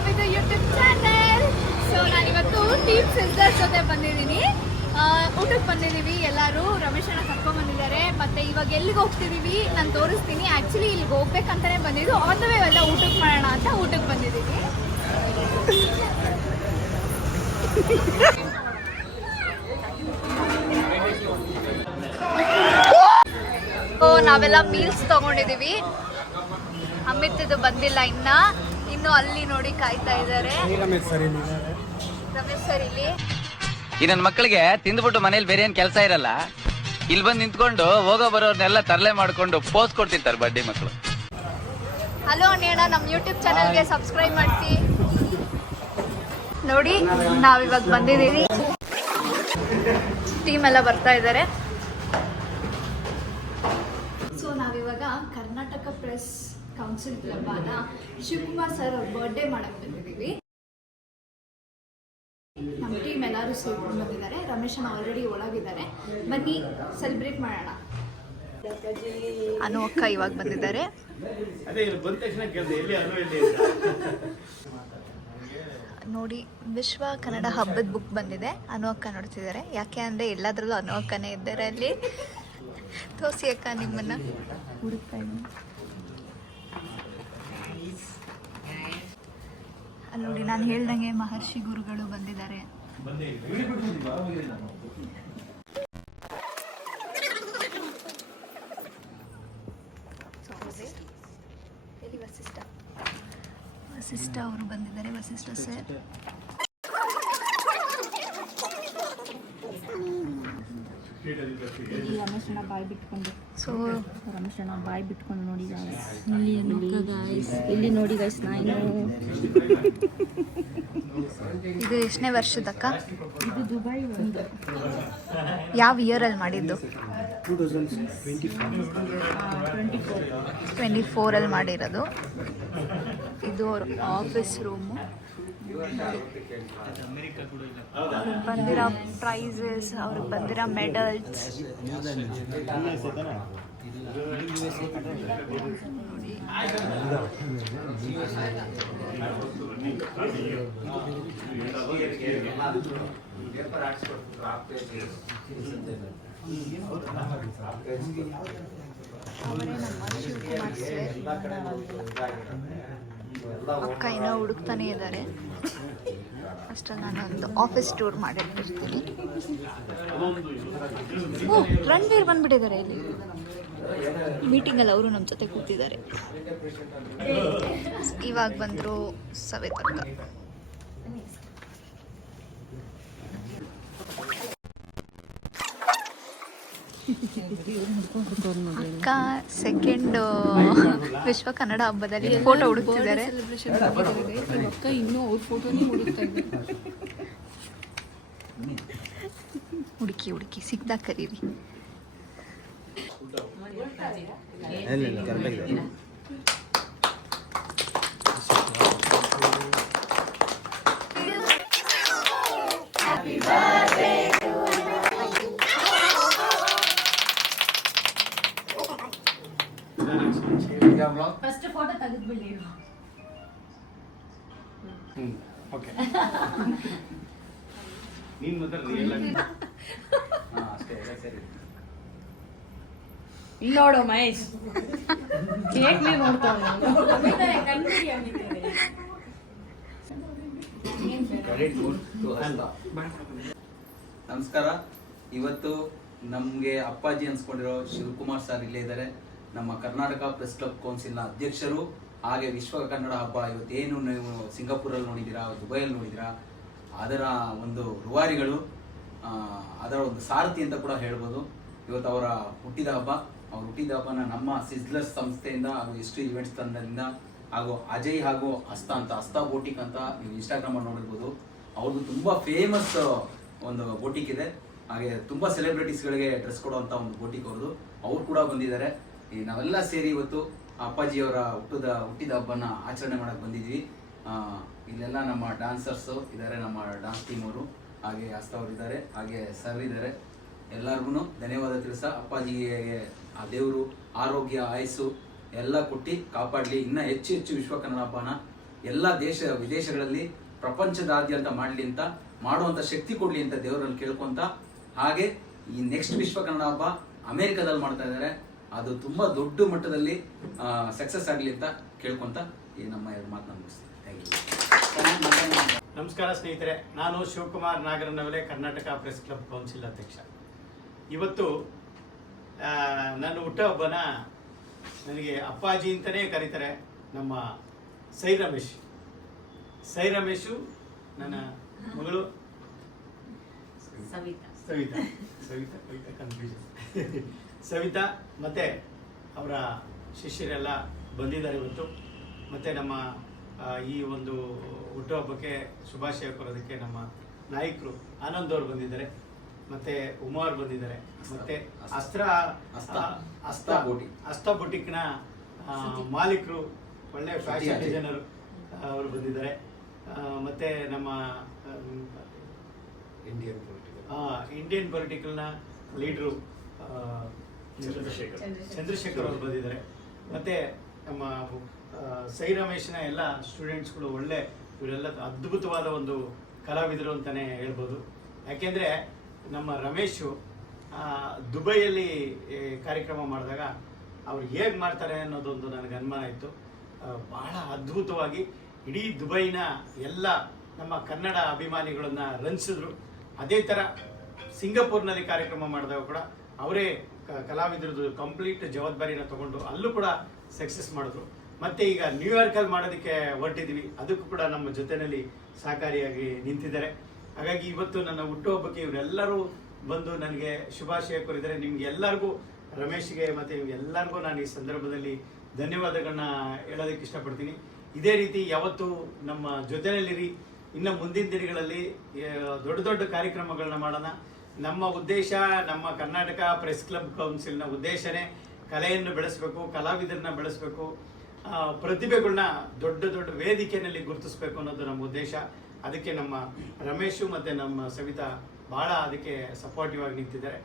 Welcome ಇದು YouTube channel. So ನಾನಿವತ್ತು team sisters ಜೊತೆ ಬಂದಿದ್ದೀನಿ. ಊಟಕ್ಕೆ ಬಂದಿದ್ದೀವಿ ಎಲ್ಲರೂ. ರಮೇಶ್ ಅಣ್ಣ ಕರ್ಕೊಂಡ್ ಬಂದಿದ್ದಾರೆ. ಮತ್ತೆ ಇವಾಗ ಎಲ್ಲಿಗೆ ಹೋಗ್ತಿದ್ದೀವಿ ನಾನು ತೋರಿಸ್ತೀನಿ. ಆ್ಯಕ್ಚುಲಿ ಇಲ್ಲಿಗೆ ಹೋಗ್ಬೇಕಂತಾನೆ ಬಂದಿದ್ದು. ಆನ್ ದ ವೇ ಎಲ್ಲ ಊಟಕ್ಕೆ ಮಾಡೋಣ ಅಂತ ಊಟಕ್ಕೆ ಬಂದಿದ್ದೀವಿ. ನಾವೆಲ್ಲ ಮೀಲ್ಸ್ ತಗೊಂಡಿದ್ದೀವಿ. ಅಮಿತ್ ಬಂದಿಲ್ಲ ಇನ್ನು ಅಲ್ಲಿ ನೋಡಿ ಕಾಯ್ತಾ ಇದ್ದಾರೆ. ರಮೇಶ್ ಸರ್ ಇಲ್ಲಿ ಈ ನನ್ನ ಮಕ್ಕಳಿಗೆ ತಿಂದ್ಬಿಟ್ಟು ಮನೇಲಿ ಬೇರೆ ಏನ್ ಕೆಲಸ ಇರಲ್ಲ, ಇಲ್ಲಿ ಬಂದು ನಿಂತ್ಕೊಂಡು ಹೋಗೋ ಬರೋರ್ನೆಲ್ಲ ತರಲೆ ಮಾಡ್ಕೊಂಡು ಪೋಸ್ಟ್ ಕೊಡ್ತಿರ್ತಾರೆ ಬಡ್ಡಿ ಮಕ್ಕಳು. ಹಲೋ ಅಣ್ಣ, ನಮ್ಮ ಯೂಟ್ಯೂಬ್ ಚಾನಲ್ಗೆ ಸಬ್ಸ್ಕ್ರೈಬ್ ಮಾಡಿಸಿ. ನೋಡಿ ನಾವಿವಾಗ ಬಂದಿದ್ದೀವಿ. ಟೀಮ್ ಎಲ್ಲ ಬರ್ತಾ ಇದ್ದಾರೆ. ಸೊ ನಾವಿವಾಗ ಕರ್ನಾಟಕ ಪ್ರೆಸ್ ಕೌನ್ಸಿಲ್ ಕ್ಲಬ್ನ ಶಿವಕುಮಾರ್ ಸರ್ ಅವ್ರ ಬರ್ಡೇ ಮಾಡಕ್ ಬಂದಿದ್ದೀವಿ. ನಮ್ಮ ಟೀಮ್ ಎಲ್ಲರೂ ಸೇರ್ಕೊಂಡು ಬಂದಿದ್ದಾರೆ. ರಮೇಶ್ ಅಣ್ಣ ಆಲ್ರೆಡಿ ಒಳಗಿದ್ದಾರೆ. ಬನ್ನಿ ಸೆಲೆಬ್ರೇಟ್ ಮಾಡೋಣ. ಅನು ಅಕ್ಕ ಇವಾಗ ಬಂದಿದ್ದಾರೆ. ನೋಡಿ ವಿಶ್ವ ಕನ್ನಡ ಹಬ್ಬದ ಬುಕ್ ಬಂದಿದೆ. ಅನು ಅಕ್ಕ ನೋಡ್ತಿದ್ದಾರೆ. ಯಾಕೆ ಅಂದರೆ ಎಲ್ಲದರಲ್ಲೂ ಅನು ಅಕ್ಕನೇ ಇದ್ದಾರೆ ಅಲ್ಲಿ. ತೋರಿಸಿ ಅಕ್ಕ ನಿಮ್ಮನ್ನ ಹುಡುಕ್ತಾ ಇದ್ದೀನಿ. ಅಲ್ಲಿ ನೋಡಿ, ನಾನು ಹೇಳ್ದಂಗೆ ಮಹರ್ಷಿ ಗುರುಗಳು ಬಂದಿದ್ದಾರೆ. ಎಲ್ಲಿ ವಸಿಷ್ಠ ಅವರು ಬಂದಿದ್ದಾರೆ. ವಸಿಷ್ಠ ಸರ್ ರಮೇಶಣ್ಣ ಬಾಯ್ ಬಿಟ್ಕೊಂಡು. ಸೊ ರಮೇಶಣ್ಣ ಬಾಯ್ ಬಿಟ್ಕೊಂಡು ನೋಡಿ ಗಾಯ್ಸ್. ಇಲ್ಲಿ ನೋಡಿ ಗಾಯ್ಸ್. ನಾನು ಇದು ಎಷ್ಟನೇ ವರ್ಷದಕ್ಕ? ಇದು ದುಬೈ ಒಂದು ಯಾವ ಇಯರಲ್ಲಿ ಮಾಡಿದ್ದು? 24 ಮಾಡಿರೋದು. ಇದು ಅವ್ರ ಆಫೀಸ್ ರೂಮು. ಅವ್ರಿಗೆ ಬಂದಿರೋ ಪ್ರೈಸಸ್, ಅವ್ರಿಗೆ ಬಂದಿರೋ ಮೆಡಲ್ಸ್. ಅವರೇ ನಮ್ಮ ಶಿವಕುಮಾರ್ ಸರ್. ಅಕ್ಕ ಇನ್ನೂ ಹುಡುಕ್ತಾನೆ ಇದ್ದಾರೆ. ಅಷ್ಟರಲ್ಲಿ ನಾನೊಂದು ಆಫೀಸ್ ಟೂರ್ ಮಾಡಿರ್ತೀನಿ. ಓ, ರಣವೀರ್ ಬಂದ್ಬಿಟ್ಟಿದ್ದಾರೆ ಇಲ್ಲಿ. ಮೀಟಿಂಗಲ್ಲಿ ಅವರು ನಮ್ಮ ಜೊತೆ ಕೂತಿದ್ದಾರೆ. ಇವಾಗ ಬಂದರು ಸವಿತಕ್ಕ. ಅಕ್ಕ ಸೆಕೆಂಡ್ ವಿಶ್ವ ಕನ್ನಡ ಹಬ್ಬದಲ್ಲಿ ಫೋಟೋ ಹುಡುಕ್ತಿದ್ದಾರೆ. ಅಕ್ಕ ಇನ್ನೂ ಅವ್ರ ಫೋಟೋನೇ ಹುಡುಕ್ತಾ ಇದ್ದಾರೆ. ಹುಡುಕಿ ಸಿಕ್ದಾಗ ಕರೀರಿ. First photo ತೆಗೆದ್ಬಿಡಿ. ಓಕೆ ನೀನು ಮತ್ತೆ ರಿಯಲ್ ಆಗಿ ಅಷ್ಟೇ ಸರಿ. ನೋಡು ಮಹೇಶ್ ಕೇಕ್ನೇ ನೋಡ್ತಾವ. ನಮಸ್ಕಾರ. ಇವತ್ತು ನಮಗೆ ಅಪ್ಪಾಜಿ ಅನ್ಸ್ಕೊಂಡಿರೋ ಶಿವಕುಮಾರ್ ಸರ್ ಇಲ್ಲೇ ಇದ್ದಾರೆ. ನಮ್ಮ ಕರ್ನಾಟಕ ಪ್ರೆಸ್ ಕ್ಲಬ್ ಕೌನ್ಸಿಲ್ನ ಅಧ್ಯಕ್ಷರು. ಹಾಗೆ ವಿಶ್ವ ಕನ್ನಡ ಹಬ್ಬ ಇವತ್ತೇನು ನೀವು ಸಿಂಗಾಪುರಲ್ಲಿ ನೋಡಿದ್ದೀರಾ, ದುಬೈಯಲ್ಲಿ ನೋಡಿದ್ದೀರಾ, ಅದರ ಒಂದು ರೂವಾರಿಗಳು, ಅದರ ಒಂದು ಸಾರಥಿ ಅಂತ ಕೂಡ ಹೇಳ್ಬೋದು. ಇವತ್ತು ಅವರ ಹುಟ್ಟಿದ ಹಬ್ಬ. ಅವ್ರ ಹುಟ್ಟಿದ ಹಬ್ಬನ ನಮ್ಮ ಸಿಜ್ಲರ್ಸ್ ಸಂಸ್ಥೆಯಿಂದ ಹಾಗೂ ಹಿಸ್ಟ್ರಿ ಇವೆಂಟ್ಸ್ ತಂಡದಿಂದ ಹಾಗೂ ಅಜಯ್ ಹಾಗೂ ಹಸ್ತಾ ಬೋಟಿಕ್ ಅಂತ ನೀವು ಇನ್ಸ್ಟಾಗ್ರಾಮಲ್ಲಿ ನೋಡಿರ್ಬೋದು. ಅವ್ರದ್ದು ತುಂಬ ಫೇಮಸ್ ಒಂದು ಬೋಟಿಕ್ ಇದೆ. ಹಾಗೆ ತುಂಬ ಸೆಲೆಬ್ರಿಟೀಸ್ಗಳಿಗೆ ಡ್ರೆಸ್ ಕೊಡುವಂಥ ಒಂದು ಬೋಟಿಕ್ ಅವ್ರದ್ದು. ಅವ್ರು ಕೂಡ ಬಂದಿದ್ದಾರೆ. ನಾವೆಲ್ಲ ಸೇರಿ ಇವತ್ತು ಅಪ್ಪಾಜಿಯವರ ಹುಟ್ಟಿದ ಹಬ್ಬನ ಆಚರಣೆ ಮಾಡಕ್ಕೆ ಬಂದಿದ್ವಿ. ಇಲ್ಲೆಲ್ಲ ನಮ್ಮ ಡ್ಯಾನ್ಸರ್ಸು ಇದ್ದಾರೆ, ನಮ್ಮ ಡ್ಯಾನ್ಸ್ ಟೀಮ್ ಅವರು, ಹಾಗೆ ಹಸ್ತವ್ರು ಇದ್ದಾರೆ, ಹಾಗೆ ಸರ್ ಇದ್ದಾರೆ. ಎಲ್ಲರಿಗೂ ಧನ್ಯವಾದ ತಿಳಿಸ. ಅಪ್ಪಾಜಿಗೆ ಆ ದೇವರು ಆರೋಗ್ಯ ಆಯಸ್ಸು ಎಲ್ಲ ಕೊಟ್ಟು ಕಾಪಾಡಲಿ. ಇನ್ನೂ ಹೆಚ್ಚು ವಿಶ್ವ ಕನ್ನಡ ಹಬ್ಬನ ಎಲ್ಲ ವಿದೇಶಗಳಲ್ಲಿ ಪ್ರಪಂಚದಾದ್ಯಂತ ಮಾಡಲಿ ಅಂತ ಮಾಡುವಂಥ ಶಕ್ತಿ ಕೊಡಲಿ ಅಂತ ದೇವರಲ್ಲಿ ಕೇಳ್ಕೊಂತ, ಹಾಗೆ ಈ ನೆಕ್ಸ್ಟ್ ವಿಶ್ವ ಕನ್ನಡ ಹಬ್ಬ ಅಮೆರಿಕದಲ್ಲಿ ಮಾಡ್ತಾ ಇದ್ದಾರೆ, ಅದು ತುಂಬ ದೊಡ್ಡ ಮಟ್ಟದಲ್ಲಿ ಸಕ್ಸಸ್ ಆಗಲಿ ಅಂತ ಕೇಳ್ಕೊಂತ ಈ ನಮ್ಮ ಮಾತನ್ನ ಮುಗಿಸ್ತೀನಿ. Thank you. ನಮಸ್ಕಾರ ಸ್ನೇಹಿತರೆ, ನಾನು Shivakumar Nagaranavale, Karnataka press club council ಅಧ್ಯಕ್ಷ. ಇವತ್ತು ನನ್ನ ಹುಟ್ಟುಹಬ್ಬನ ನನಗೆ ಅಪ್ಪಾಜಿ ಅಂತಲೇ ಕರೀತಾರೆ ನಮ್ಮ ಸೈ ರಮೇಶು, ನನ್ನ ಮಗಳು ಸವಿತಾ ಮತ್ತೆ ಅವರ ಶಿಷ್ಯರೆಲ್ಲ ಬಂದಿದ್ದಾರೆ ಇವತ್ತು. ಮತ್ತು ನಮ್ಮ ಈ ಒಂದು ಹುಟ್ಟುಹಬ್ಬಕ್ಕೆ ಶುಭಾಶಯ ಕೋರೋದಕ್ಕೆ ನಮ್ಮ ನಾಯಕರು ಆನಂದ್ ಅವರು ಬಂದಿದ್ದಾರೆ, ಮತ್ತೆ ಉಮಾರ್ ಬಂದಿದ್ದಾರೆ, ಮತ್ತೆ ಅಸ್ತಾ ಬೊಟಿಕ್ನ ಮಾಲೀಕರು, ಒಳ್ಳೆ ಫ್ಯಾಷನ್ ಡಿಸೈನರ್ ಅವರು ಬಂದಿದ್ದಾರೆ, ಮತ್ತೆ ನಮ್ಮ ಇಂಡಿಯನ್ ಪೊಲಿಟಿಕಲ್ನ ಲೀಡ್ರು ಚಂದ್ರಶೇಖರ್ ಅವರು ಬಂದಿದ್ದಾರೆ, ಮತ್ತೆ ನಮ್ಮ ಸೈ ರಮೇಶ್ನ ಎಲ್ಲ ಸ್ಟೂಡೆಂಟ್ಸ್ಗಳು ಇವರೆಲ್ಲ ಅದ್ಭುತವಾದ ಒಂದು ಕಲಾವಿದರು ಅಂತಲೇ ಹೇಳ್ಬೋದು. ಯಾಕೆಂದರೆ ನಮ್ಮ ರಮೇಶು ದುಬೈಯಲ್ಲಿ ಕಾರ್ಯಕ್ರಮ ಮಾಡಿದಾಗ ಅವ್ರು ಹೇಗೆ ಮಾಡ್ತಾರೆ ಅನ್ನೋದೊಂದು ನನಗೆ ಅನುಮಾನ ಇತ್ತು. ಬಹಳ ಅದ್ಭುತವಾಗಿ ಇಡೀ ದುಬೈನ ಎಲ್ಲ ನಮ್ಮ ಕನ್ನಡ ಅಭಿಮಾನಿಗಳನ್ನ ರಂಜಿಸಿದ್ರು. ಅದೇ ಥರ ಸಿಂಗಪೂರ್ನಲ್ಲಿ ಕಾರ್ಯಕ್ರಮ ಮಾಡಿದಾಗ ಕೂಡ ಅವರೇ ಕಲಾವಿದರದ್ದು ಕಂಪ್ಲೀಟ್ ಜವಾಬ್ದಾರಿನ ತಗೊಂಡು ಅಲ್ಲೂ ಕೂಡ ಸಕ್ಸಸ್ ಮಾಡಿದ್ರು. ಮತ್ತೆ ಈಗ ನ್ಯೂಯಾರ್ಕಲ್ಲಿ ಮಾಡೋದಕ್ಕೆ ಹೊರಟಿದ್ವಿ, ಅದಕ್ಕೂ ಕೂಡ ನಮ್ಮ ಜೊತೆಯಲ್ಲಿ ಸಹಕಾರಿಯಾಗಿ ನಿಂತಿದ್ದಾರೆ. ಹಾಗಾಗಿ ಇವತ್ತು ನನ್ನ ಹುಟ್ಟುಹಬ್ಬಕ್ಕೆ ಇವರೆಲ್ಲರೂ ಬಂದು ನನಗೆ ಶುಭಾಶಯ ಕೋರಿದ್ದಾರೆ. ನಿಮ್ಗೆ ಎಲ್ಲರಿಗೂ, ರಮೇಶ್ಗೆ ಮತ್ತು ಎಲ್ಲರಿಗೂ ನಾನು ಈ ಸಂದರ್ಭದಲ್ಲಿ ಧನ್ಯವಾದಗಳನ್ನ ಹೇಳೋದಕ್ಕೆ ಇಷ್ಟಪಡ್ತೀನಿ. ಇದೇ ರೀತಿ ಯಾವತ್ತು ನಮ್ಮ ಜೊತೆಯಲ್ಲಿರಿ. ಇನ್ನು ಮುಂದಿನ ದಿನಗಳಲ್ಲಿ ದೊಡ್ಡ ದೊಡ್ಡ ಕಾರ್ಯಕ್ರಮಗಳನ್ನ ಮಾಡೋಣ. ನಮ್ಮ ಉದ್ದೇಶ, ನಮ್ಮ ಕರ್ನಾಟಕ ಪ್ರೆಸ್ ಕ್ಲಬ್ ಕೌನ್ಸಿಲ್ನ ಉದ್ದೇಶನೇ ಕಲೆಯನ್ನು ಬೆಳೆಸಬೇಕು, ಕಲಾವಿದರನ್ನ ಬೆಳೆಸಬೇಕು, ಪ್ರತಿಭೆಗಳನ್ನ ದೊಡ್ಡ ದೊಡ್ಡ ವೇದಿಕೆಯಲ್ಲಿ ಗುರುತಿಸ್ಬೇಕು ಅನ್ನೋದು ನಮ್ಮ ಉದ್ದೇಶ. ಅದಕ್ಕೆ ನಮ್ಮ ರಮೇಶು ಮತ್ತು ನಮ್ಮ ಸವಿತಾ ಭಾಳ ಅದಕ್ಕೆ ಸಪೋರ್ಟಿವ್ ಆಗಿ ನಿಂತಿದ್ದಾರೆ.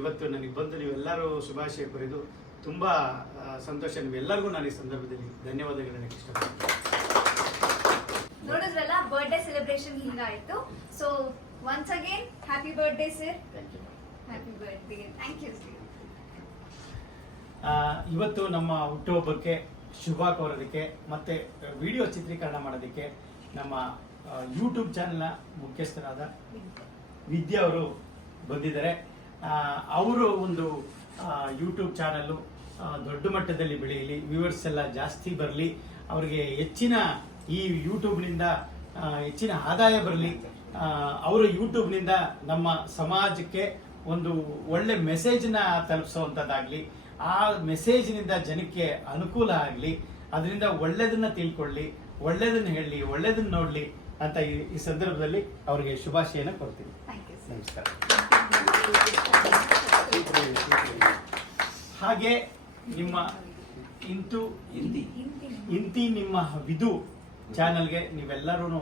ಇವತ್ತು ನನಗೆ ಬಂದು ನೀವೆಲ್ಲರೂ ಶುಭಾಶಯ ಕೋರಿದ್ದು ತುಂಬ ಸಂತೋಷ. ನೀವೆಲ್ಲರಿಗೂ ನಾನು ಈ ಸಂದರ್ಭದಲ್ಲಿ ಧನ್ಯವಾದಗಳನ್ನ ಇಷ್ಟಪಡ್ತೀನಿ. ನೋಡಿದ್ರಲ್ಲ, ಬರ್ಡೇ ಸೆಲೆಬ್ರೇಷನ್ ಹಿಂಗಾಯಿತು. So once again happy birthday sir. Happy birthday. Thank you. ಇವತ್ತು ನಮ್ಮ ಹುಟ್ಟುಹಬ್ಬಕ್ಕೆ ಶುಭ ಕೋರೋದಕ್ಕೆ ಮತ್ತೆ ವಿಡಿಯೋ ಚಿತ್ರೀಕರಣ ಮಾಡೋದಕ್ಕೆ ನಮ್ಮ ಯೂಟ್ಯೂಬ್ ಚಾನೆಲ್ನ ಮುಖ್ಯಸ್ಥರಾದ ವಿದ್ಯಾ ಅವರು ಬಂದಿದ್ದಾರೆ. ಅವರು ಒಂದು ಯೂಟ್ಯೂಬ್ ಚಾನಲ್ಲು ದೊಡ್ಡ ಮಟ್ಟದಲ್ಲಿ ಬೆಳೆಯಲಿ, ವ್ಯೂವರ್ಸ್ ಎಲ್ಲ ಜಾಸ್ತಿ ಬರಲಿ, ಅವರಿಗೆ ಹೆಚ್ಚಿನ ಈ ಯೂಟ್ಯೂಬ್ನಿಂದ ಹೆಚ್ಚಿನ ಆದಾಯ ಬರಲಿ, ಅವರು ಯೂಟ್ಯೂಬ್ನಿಂದ ನಮ್ಮ ಸಮಾಜಕ್ಕೆ ಒಂದು ಒಳ್ಳೆ ಮೆಸೇಜ್ನ ತಲುಪಿಸುವಂಥದ್ದಾಗಲಿ, ಆ ಮೆಸೇಜ್ನಿಂದ ಜನಕ್ಕೆ ಅನುಕೂಲ ಆಗಲಿ, ಅದರಿಂದ ಒಳ್ಳೆಯದನ್ನ ತಿಳ್ಕೊಳ್ಳಿ, ಒಳ್ಳೆಯದನ್ನ ಹೇಳಲಿ, ಒಳ್ಳೆಯದನ್ನ ನೋಡಲಿ ಅಂತ ಈ ಸಂದರ್ಭದಲ್ಲಿ ಅವರಿಗೆ ಶುಭಾಶಯನ ಕೊಡ್ತೀನಿ. ನಮಸ್ಕಾರ. ಹಾಗೆ ನಿಮ್ಮ ಇಂತಿ ನಿಮ್ಮ ವಿದು ಚಾನಲ್ಗೆ ನೀವೆಲ್ಲರೂ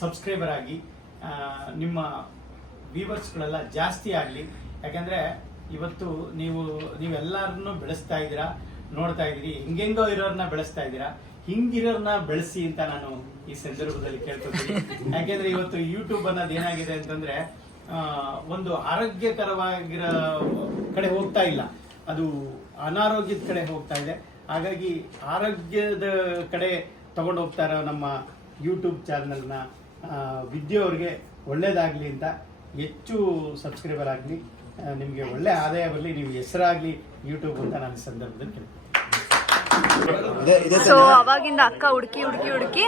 ಸಬ್ಸ್ಕ್ರೈಬರ್ ಆಗಿ ನಿಮ್ಮ ವ್ಯೂವರ್ಸ್ಗಳೆಲ್ಲ ಜಾಸ್ತಿ ಆಗಲಿ. ಯಾಕಂದರೆ ಇವತ್ತು ನೀವೆಲ್ಲರನ್ನು ಬೆಳೆಸ್ತಾ ಇದ್ದೀರಾ, ನೋಡ್ತಾ ಇದ್ದೀರಿ, ಹೆಂಗೆಂಗೋ ಇರೋರನ್ನ ಬೆಳೆಸ್ತಾ ಇದ್ದೀರಾ. ಹಿಂಗಿರೋರ್ನ ಬೆಳೆಸಿ ಅಂತ ನಾನು ಈ ಸಂದರ್ಭದಲ್ಲಿ ಕೇಳ್ಕೊತೀನಿ. ಯಾಕೆಂದ್ರೆ ಇವತ್ತು ಯೂಟ್ಯೂಬ್ ಅನ್ನೋದು ಏನಾಗಿದೆ ಅಂತಂದ್ರೆ ಒಂದು ಆರೋಗ್ಯಕರವಾಗಿರೋ ಕಡೆ ಹೋಗ್ತಾ ಇಲ್ಲ, ಅದು ಅನಾರೋಗ್ಯದ ಕಡೆ ಹೋಗ್ತಾ ಇದೆ. ಹಾಗಾಗಿ ಆರೋಗ್ಯದ ಕಡೆ ತಗೊಂಡು ಹೋಗ್ತಾ ಇರೋ ನಮ್ಮ ಯೂಟ್ಯೂಬ್ ಚಾನಲ್ನ ವಿದ್ಯೆ ಅವ್ರಿಗೆ ಒಳ್ಳೇದಾಗಲಿ ಅಂತ, ಹೆಚ್ಚು ಸಬ್ಸ್ಕ್ರೈಬರ್ ಆಗಲಿ, ನಿಮಗೆ ಒಳ್ಳೆ ಆದಾಯ ಬರಲಿ, ನೀವು ಹೆಸರಾಗಲಿ ಯೂಟ್ಯೂಬ್ ಅಂತ ನಾನು ಈ ಸಂದರ್ಭದಲ್ಲಿ ಕೇಳ್ತೀನಿ. ಸೊ ಅವಾಗಿಂದ ಅಕ್ಕ ಹುಡುಕಿ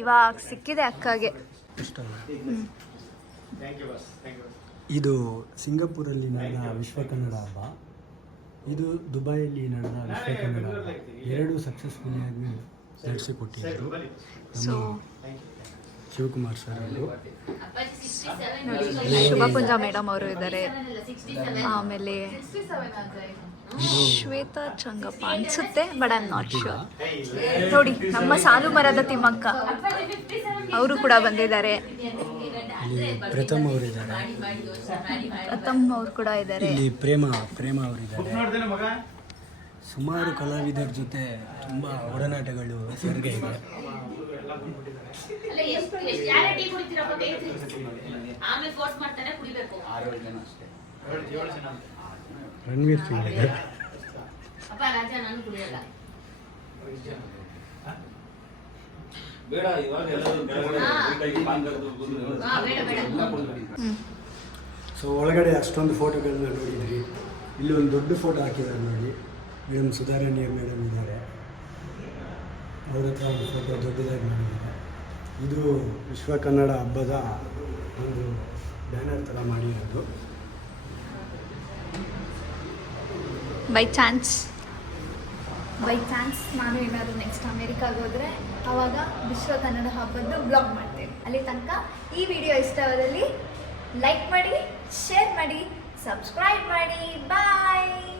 ಇವಾಗ ಸಿಕ್ಕಿದೆ ಅಕ್ಕಗೆ. ಇದು ಸಿಂಗಾಪುರಲ್ಲಿ ನಡೆದ ವಿಶ್ವ ಕನ್ನಡ ಹಬ್ಬ, ಇದು ದುಬೈಯಲ್ಲಿ ನಡೆದ ವಿಶ್ವ ಕನ್ನಡ ಹಬ್ಬ. ಎರಡೂ ಸಕ್ಸಸ್ಫುಲ್ ಆಗಿ ನಡೆಸಿಕೊಟ್ಟಿದ್ದರು ನಮ್ಮ ಶಿವಕುಮಾರ್ ಸರ್ ಅವರು. ಶುಭಪುಂಜ ಮೇಡಮ್ ಅವರು ಇದ್ದಾರೆ, ಆಮೇಲೆ ಶ್ವೇತಾ ಚಂಗಪ್ಪ ಅನ್ಸುತ್ತೆ, but I am not sure. ನೋಡಿ ನಮ್ಮ ಸಾಲು ಮರದ ತಿಮ್ಮಕ್ಕ ಅವರು ಕೂಡ ಬಂದಿದ್ದಾರೆ. ಪ್ರಥಮ್ ಅವರಿದ್ದಾರೆ, ಪ್ರಥಮ್ ಅವರು ಕೂಡ ಇದ್ದಾರೆ. ಇಲ್ಲಿ ಪ್ರೇಮ ಅವರಿದ್ದಾರೆ. ಸುಮಾರು ಕಲಾವಿದರ ಜೊತೆ ತುಂಬ ಒಡನಾಟಗಳು ಸರ್ಗೆ ಇದೆ. ಆಮೇಲೆ ಫೋರ್ಸ್ ಮಾಡ್ತಾನೆ ಕುಡಿಬೇಕು. 6-7 ಜನ ಅಷ್ಟೇ. 7 ಜನ ಅಂತ. ರಣವೀರ್ ಸಿಂಗ್ ಇದೆ. ಅಪ್ಪ ರಾಜ ನಾನು ಕುಡಿಯಲ್ಲ. 5 ಜನ. ಬೇಡ ಇವಾಗ ಎಲ್ಲರೂ ಕೆಳಗಡೆ ಪಾನ್ ಕರೆದು ಬೇಡ ಬೇಡ. ಎಲ್ಲ ಕುಡಿದ್ಬಿಡಿ. ಸೊ ಒಳಗಡೆ ಅಷ್ಟೊಂದು ಫೋಟೋಗಳನ್ನ ನೋಡಿದ್ರಿ. ಇಲ್ಲಿ ಒಂದು ದೊಡ್ಡ ಫೋಟೋ ಹಾಕಿದ್ದಾರೆ ನೋಡಿ, ಮೇಡಮ್ ಸುಧಾರಾಣಿಯ ಮೇಡಮ್ ಇದ್ದಾರೆ, ಅವ್ರ ಹತ್ರ ಒಂದು ಫೋಟೋ ದೊಡ್ಡದಾಗಿ ಮಾಡಿದ್ದಾರೆ. ಇದು ವಿಶ್ವ ಕನ್ನಡ ಹಬ್ಬದ ಒಂದು ಬ್ಯಾನರ್ ಥರ ಮಾಡಿರೋದು. ಬೈ ಚಾನ್ಸ್ ನಾನು ಏನಾದರೂ ನೆಕ್ಸ್ಟ್ ಅಮೇರಿಕಾಗೆ ಹೋದರೆ ಆವಾಗ ವಿಶ್ವ ಕನ್ನಡ ಹಬ್ಬದ್ದು ಬ್ಲಾಗ್ ಮಾಡ್ತೇನೆ. ಅಲ್ಲಿ ತನಕ ಈ ವಿಡಿಯೋ ಇಷ್ಟವಾದಲ್ಲಿ ಲೈಕ್ ಮಾಡಿ, ಶೇರ್ ಮಾಡಿ, ಸಬ್ಸ್ಕ್ರೈಬ್ ಮಾಡಿ. ಬಾಯ್.